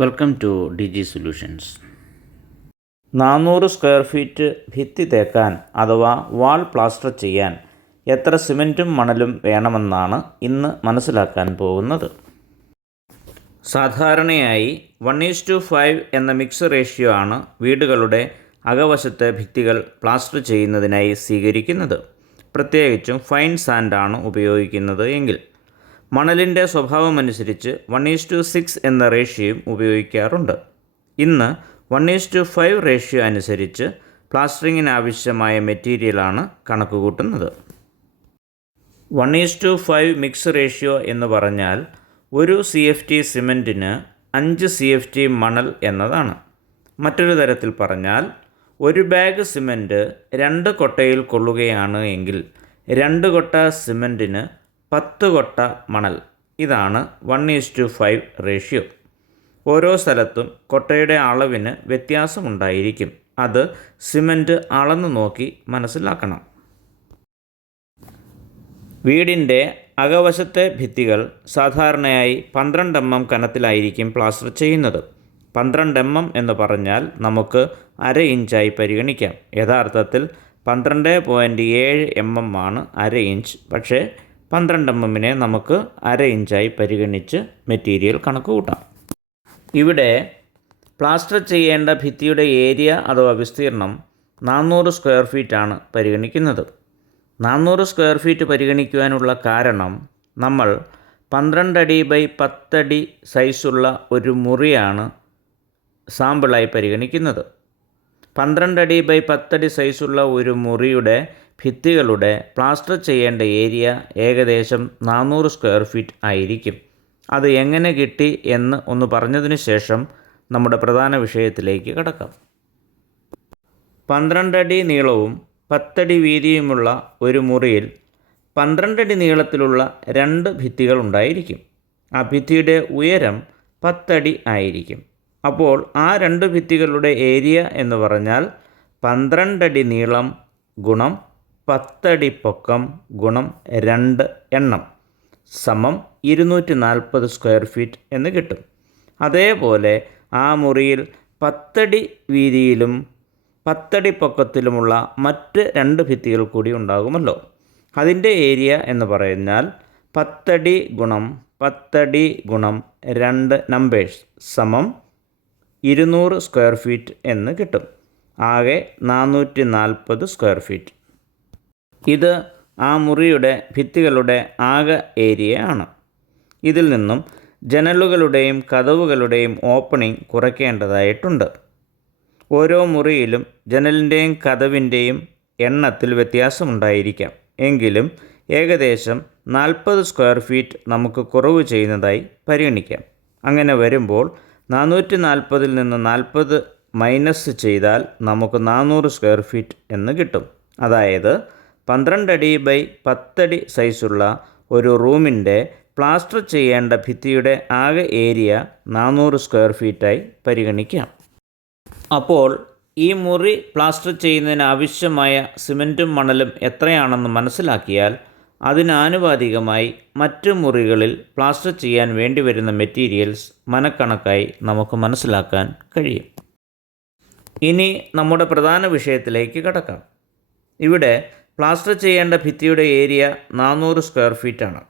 Welcome to D G solutions നാനൂറ് square feet ഭിത്തി തേക്കാൻ അഥവാ വാൾ പ്ലാസ്റ്റർ ചെയ്യാൻ എത്ര സിമന്റും മണലും വേണമെന്നാണ് ഇന്ന് മനസ്സിലാക്കാൻ പോകുന്നത്. സാധാരണയായി വൺ ഈസ് ടു ഫൈവ് എന്ന മിക്സ് റേഷ്യോ ആണ് വീടുകളുടെ അകവശത്തെ ഭിത്തികൾ പ്ലാസ്റ്റർ ചെയ്യുന്നതിനായി സ്വീകരിക്കുന്നത്. പ്രത്യേകിച്ചും ഫൈൻ സാൻഡാണ് ഉപയോഗിക്കുന്നത് എങ്കിൽ. മണലിന്റെ സ്വഭാവമനുസരിച്ച് വൺ ഈസ് ടു സിക്സ് എന്ന റേഷ്യോയും ഉപയോഗിക്കാറുണ്ട്. ഇന്ന് one is two five ratio അനുസരിച്ച് പ്ലാസ്റ്ററിങ്ങിന് ആവശ്യമായ മെറ്റീരിയലാണ് കണക്കുകൂട്ടുന്നത്. One is two five mix ratio എന്ന് പറഞ്ഞാൽ ഒരു സി എഫ് ടി സിമെന്റിന് അഞ്ച് സി എഫ് ടി മണൽ എന്നതാണ്. മറ്റൊരു തരത്തിൽ പറഞ്ഞാൽ ഒരു ബാഗ് സിമന്റ് രണ്ട് കൊട്ടയിൽ കൊള്ളുകയാണ് എങ്കിൽ രണ്ട് കൊട്ട സിമന്റിന് പത്ത് കൊട്ട മണൽ. ഇതാണ് one is two five ratio ഓരോ സ്ഥലത്തും കൊട്ടയുടെ അളവിന് വ്യത്യാസമുണ്ടായിരിക്കും. അത് സിമന്റ് അളന്നു നോക്കി മനസ്സിലാക്കണം. വീടിന്റെ അകവശത്തെ ഭിത്തികൾ സാധാരണയായി പന്ത്രണ്ട് എം എം കനത്തിലായിരിക്കും പ്ലാസ്റ്റർ ചെയ്യുന്നത്. പന്ത്രണ്ട് എം എം എന്ന് പറഞ്ഞാൽ നമുക്ക് അര ഇഞ്ചായി പരിഗണിക്കാം. യഥാർത്ഥത്തിൽ പന്ത്രണ്ട് പോയിന്റ് ഏഴ് എം എം ആണ് അര ഇഞ്ച്. പക്ഷേ പന്ത്രണ്ട് എം എമ്മിനെ നമുക്ക് അര ഇഞ്ചായി പരിഗണിച്ച് മെറ്റീരിയൽ കണക്ക് കൂട്ടാം. ഇവിടെ പ്ലാസ്റ്റർ ചെയ്യേണ്ട ഭിത്തിയുടെ ഏരിയ അഥവാ വിസ്തീർണം നാനൂറ് സ്ക്വയർ ഫീറ്റാണ് പരിഗണിക്കുന്നത്. നാനൂറ് സ്ക്വയർ ഫീറ്റ് പരിഗണിക്കുവാനുള്ള കാരണം നമ്മൾ പന്ത്രണ്ടടി ബൈ പത്തടി സൈസുള്ള ഒരു മുറിയാണ് സാമ്പിളായി പരിഗണിക്കുന്നത്. പന്ത്രണ്ടടി ബൈ പത്തടി സൈസുള്ള ഒരു മുറിയുടെ ഭിത്തികളുടെ പ്ലാസ്റ്റർ ചെയ്യേണ്ട ഏരിയ ഏകദേശം നാനൂറ് സ്ക്വയർ ഫീറ്റ് ആയിരിക്കും. അത് എങ്ങനെ കിട്ടി എന്ന് ഒന്ന് പറഞ്ഞതിന് ശേഷം നമ്മുടെ പ്രധാന വിഷയത്തിലേക്ക് കടക്കാം. പന്ത്രണ്ടടി നീളവും പത്തടി വീതിയുമുള്ള ഒരു മുറിയിൽ പന്ത്രണ്ടടി നീളത്തിലുള്ള രണ്ട് ഭിത്തികൾ ഉണ്ടായിരിക്കും. ആ ഭിത്തിയുടെ ഉയരം പത്തടി ആയിരിക്കും. അപ്പോൾ ആ രണ്ട് ഭിത്തികളുടെ ഏരിയ എന്ന് പറഞ്ഞാൽ പന്ത്രണ്ടടി നീളം ഗുണം പത്തടി പൊക്കം ഗുണം രണ്ട് എണ്ണം സമം ഇരുന്നൂറ്റി നാൽപ്പത് സ്ക്വയർ ഫീറ്റ് എന്ന് കിട്ടും. അതേപോലെ ആ മുറിയിൽ പത്തടി വീതിയിലും പത്തടി പൊക്കത്തിലുമുള്ള മറ്റ് രണ്ട് ഭിത്തികൾ കൂടി ഉണ്ടാകുമല്ലോ. അതിന്റെ ഏരിയ എന്ന് പറഞ്ഞാൽ പത്തടി ഗുണം പത്തടി ഗുണം രണ്ട് നമ്പേഴ്സ് സമം ഇരുന്നൂറ് സ്ക്വയർ ഫീറ്റ് എന്ന് കിട്ടും. ആകെ നാനൂറ്റി നാൽപ്പത് സ്ക്വയർ ഫീറ്റ്. ഇത് ആ മുറിയുടെ ഭിത്തികളുടെ ആകെ ഏരിയ ആണ് ഇതിൽ നിന്നും ജനലുകളുടെയും കതവുകളുടെയും ഓപ്പണിംഗ് കുറയ്ക്കേണ്ടതായിട്ടുണ്ട്. ഓരോ മുറിയിലും ജനലിന്റെയും കതവിന്റെയും എണ്ണത്തിൽ വ്യത്യാസമുണ്ടായിരിക്കാം. എങ്കിലും ഏകദേശം നാൽപ്പത് സ്ക്വയർ ഫീറ്റ് നമുക്ക് കുറവ് ചെയ്യുന്നതായി പരിഗണിക്കാം. അങ്ങനെ വരുമ്പോൾ നാനൂറ്റി നാൽപ്പതിൽ നിന്ന് നാൽപ്പത് മൈനസ് ചെയ്താൽ നമുക്ക് നാനൂറ് സ്ക്വയർ ഫീറ്റ് എന്ന് കിട്ടും. അതായത് പന്ത്രണ്ടടി ബൈ പത്തടി സൈസുള്ള ഒരു റൂമിന്റെ പ്ലാസ്റ്റർ ചെയ്യേണ്ട ഭിത്തിയുടെ ആകെ ഏരിയ നാനൂറ് സ്ക്വയർ ഫീറ്റായി പരിഗണിക്കാം. അപ്പോൾ ഈ മുറി പ്ലാസ്റ്റർ ചെയ്യുന്നതിന് ആവശ്യമായ സിമന്റും മണലും എത്രയാണെന്ന് മനസ്സിലാക്കിയാൽ അതിനാനുപാതികമായി മറ്റു മുറികളിൽ പ്ലാസ്റ്റർ ചെയ്യാൻ വേണ്ടി വരുന്ന മെറ്റീരിയൽസ് മനക്കണക്കായി നമുക്ക് മനസ്സിലാക്കാൻ കഴിയും. ഇനി നമ്മുടെ പ്രധാന വിഷയത്തിലേക്ക് കടക്കാം. ഇവിടെ പ്ലാസ്റ്റർ ചെയ്യേണ്ട ഭിത്തിയുടെ ഏരിയ നാനൂറ് സ്ക്വയർ ഫീറ്റാണ്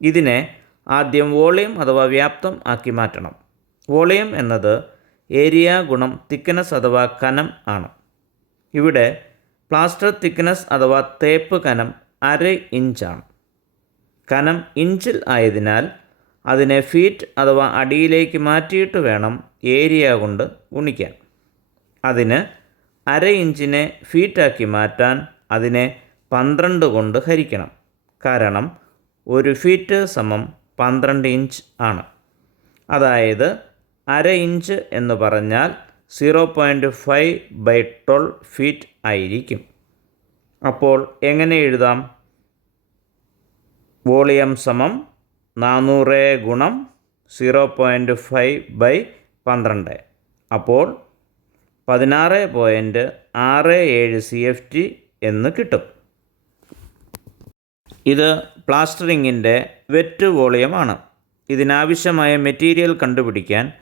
ഇതിനെ ആദ്യം വോളിയം അഥവാ വ്യാപ്തം ആക്കി മാറ്റണം. വോളിയം എന്നത് ഏരിയ ഗുണം തിക്നെസ് അഥവാ കനം ആണ്. ഇവിടെ പ്ലാസ്റ്റർ തിക്നെസ് അഥവാ തേപ്പ് കനം അര ഇഞ്ചാണ്. കനം ഇഞ്ചിൽ ആയതിനാൽ അതിനെ ഫീറ്റ് അഥവാ അടിയിലേക്ക് മാറ്റിയിട്ട് വേണം ഏരിയ കൊണ്ട് ഗുണിക്കാൻ. അതിന് അര ഇഞ്ചിനെ ഫീറ്റാക്കി മാറ്റാൻ അതിനെ പന്ത്രണ്ട് കൊണ്ട് ഹരിക്കണം. കാരണം ഒരു ഫീറ്റ് സമം പന്ത്രണ്ട് ഇഞ്ച് ആണ്. അതായത് അര ഇഞ്ച് എന്ന് പറഞ്ഞാൽ zero point five by twelve feet ആയിരിക്കും. അപ്പോൾ എങ്ങനെ എഴുതാം? വോളിയം സമം നാനൂറ് ഗുണം സീറോ പോയിന്റ് ഫൈവ് ബൈ പന്ത്രണ്ട്. അപ്പോൾ പതിനാറ് പോയിന്റ് ആറ് ഏഴ് സി എഫ് ടി എന്ന് കിട്ടും. ഇത് പ്ലാസ്റ്ററിങ്ങിന്റെ വെറ്റ് വോളിയമാണ്. ഇതിനാവശ്യമായ മെറ്റീരിയൽ കണ്ടുപിടിക്കാൻ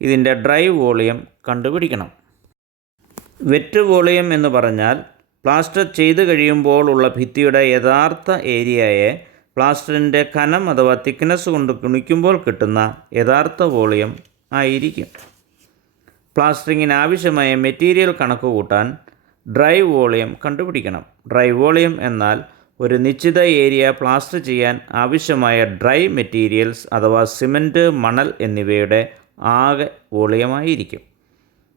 ഇതിന്റെ ഡ്രൈ വോളിയം കണ്ടുപിടിക്കണം. വെറ്റ് വോളിയം എന്ന് പറഞ്ഞാൽ പ്ലാസ്റ്റർ ചെയ്ത് കഴിയുമ്പോൾ ഉള്ള ഭിത്തിയുടെ യഥാർത്ഥ ഏരിയയെ പ്ലാസ്റ്ററിന്റെ കനം അഥവാ തിക്നെസ് കൊണ്ട് ഗുണിക്കുമ്പോൾ കിട്ടുന്ന യഥാർത്ഥ വോളിയം ആയിരിക്കും. പ്ലാസ്റ്ററിങ്ങിന് ആവശ്യമായ മെറ്റീരിയൽ കണക്ക് കൂട്ടാൻ ഡ്രൈ വോളിയം കണ്ടുപിടിക്കണം. ഡ്രൈ വോളിയം എന്നാൽ ഒരു നിശ്ചിത ഏരിയ പ്ലാസ്റ്റർ ചെയ്യാൻ ആവശ്യമായ ഡ്രൈ മെറ്റീരിയൽസ് അഥവാ സിമന്റ് മണൽ എന്നിവയുടെ ആകെ വോളിയമായിരിക്കും.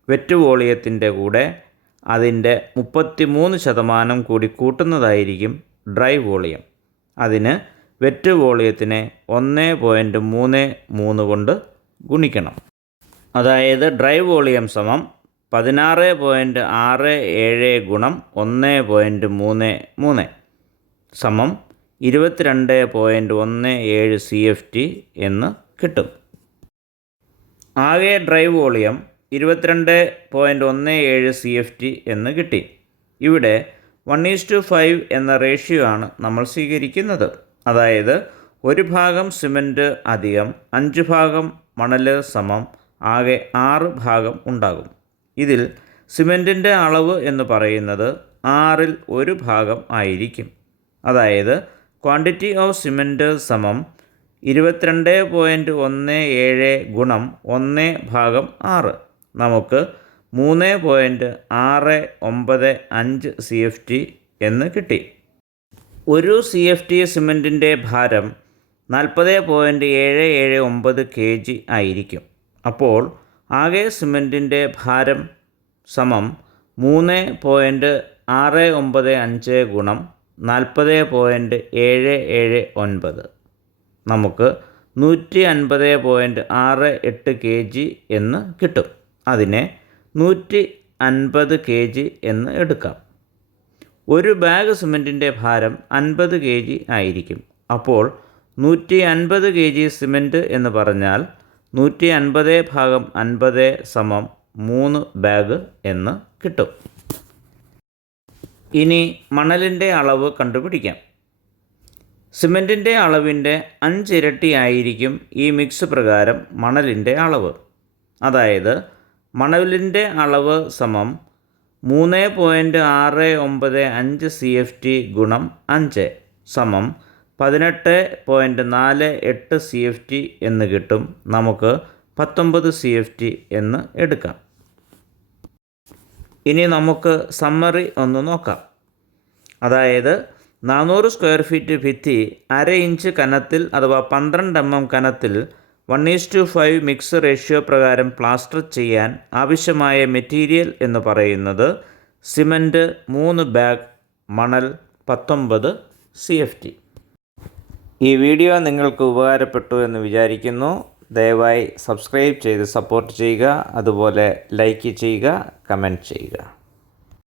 വെറ്റ് വോളിയത്തിന്റെ കൂടെ അതിന്റെ മുപ്പത്തി മൂന്ന് ശതമാനം കൂടി കൂട്ടുന്നതായിരിക്കും ഡ്രൈ വോളിയം. അതിന് വെറ്റ് വോളിയത്തിനെ ഒന്ന് പോയിന്റ് മൂന്ന് മൂന്ന് കൊണ്ട് ഗുണിക്കണം. അതായത് ഡ്രൈ വോളിയം സമം പതിനാറ് പോയിന്റ് ആറ് ഏഴ് ഗുണം ഒന്ന് പോയിന്റ് മൂന്ന് മൂന്ന് സമം ഇരുപത്തിരണ്ട് പോയിന്റ് ഒന്ന് ഏഴ് സി എഫ് ടി എന്ന് കിട്ടും. ആകെ ഡ്രൈ വോളിയം ഇരുപത്തിരണ്ട് പോയിന്റ് ഒന്ന് ഏഴ് സി എഫ് ടി എന്ന് കിട്ടി. ഇവിടെ വൺ ഈസ് ടു ഫൈവ് എന്ന റേഷ്യോ ആണ് നമ്മൾ സ്വീകരിക്കുന്നത്. അതായത് ഒരു ഭാഗം സിമന്റ് അധികം അഞ്ച് ഭാഗം മണൽ സമം ആകെ ആറ് ഭാഗം ഉണ്ടാകും. ഇതിൽ സിമന്റിന്റെ അളവ് എന്ന് പറയുന്നത് ആറിൽ ഒരു ഭാഗം ആയിരിക്കും. അതായത് ക്വാണ്ടിറ്റി ഓഫ് സിമന്റ് സമം ഇരുപത്തിരണ്ട് പോയിന്റ് ഒന്ന് ഏഴ് ഗുണം ഒന്ന് ഭാഗം ആറ്. നമുക്ക് മൂന്ന് പോയിന്റ് ആറ് ഒമ്പത് അഞ്ച് സി എഫ് ടി എന്ന് കിട്ടി. ഒരു സി എഫ് ടി സിമന്റിന്റെ ഭാരം നാൽപ്പത് പോയിന്റ് ഏഴ് ഏഴ് ഒമ്പത് കെ ജി ആയിരിക്കും. അപ്പോൾ ആകെ സിമന്റിന്റെ ഭാരം സമം മൂന്ന് പോയിന്റ് ആറ് ഒമ്പത് അഞ്ച് ഗുണം നാൽപ്പത് പോയിന്റ് ഏഴ് ഏഴ് ഒൻപത്. നമുക്ക് നൂറ്റി അൻപത് പോയിന്റ് ആറ് എട്ട് കെ ജി എന്ന് കിട്ടും. അതിനെ നൂറ്റി അൻപത് കെ ജി എന്ന് എടുക്കാം. ഒരു ബാഗ് സിമന്റിന്റെ ഭാരം അൻപത് കെ ജി ആയിരിക്കും. അപ്പോൾ നൂറ്റി അൻപത് കെ ജി സിമന്റ് എന്ന് പറഞ്ഞാൽ നൂറ്റി അൻപത് ഭാഗം അൻപത് സമം മൂന്ന് ബാഗ് എന്ന് കിട്ടും. ഇനി മണലിന്റെ അളവ് കണ്ടുപിടിക്കാം. സിമന്റിന്റെ അളവിന്റെ അഞ്ചിരട്ടിയായിരിക്കും ഈ മിക്സ് പ്രകാരം മണലിന്റെ അളവ്. അതായത് മണലിന്റെ അളവ് സമം മൂന്ന് പോയിന്റ് ആറ് ഒമ്പത് അഞ്ച് സി എഫ് ടി ഗുണം അഞ്ച് സമം പതിനെട്ട് പോയിന്റ് നാല് എട്ട് സി എഫ് ടി എന്ന് കിട്ടും. നമുക്ക് പത്തൊമ്പത് സി എഫ് ടി എന്ന് എടുക്കാം. ഇനി നമുക്ക് സമ്മറി ഒന്ന് നോക്കാം. അതായത് നാനൂറ് സ്ക്വയർ ഫീറ്റ് ഭിത്തി അര ഇഞ്ച് കനത്തിൽ അഥവാ പന്ത്രണ്ട് എം എം കനത്തിൽ one is two five mix ratio പ്രകാരം പ്ലാസ്റ്റർ ചെയ്യാൻ ആവശ്യമായ മെറ്റീരിയൽ എന്ന് പറയുന്നത് സിമന്റ് മൂന്ന് ബാഗ് മണൽ പത്തൊമ്പത് സി എഫ് ടി. ഈ വീഡിയോ നിങ്ങൾക്ക് ഉപകാരപ്പെട്ടു എന്ന് വിചാരിക്കുന്നു. ദയവായി സബ്സ്ക്രൈബ് ചെയ്ത് സപ്പോർട്ട് ചെയ്യുക അതുപോലെ ലൈക്ക് ചെയ്യുക കമന്റ് ചെയ്യുക.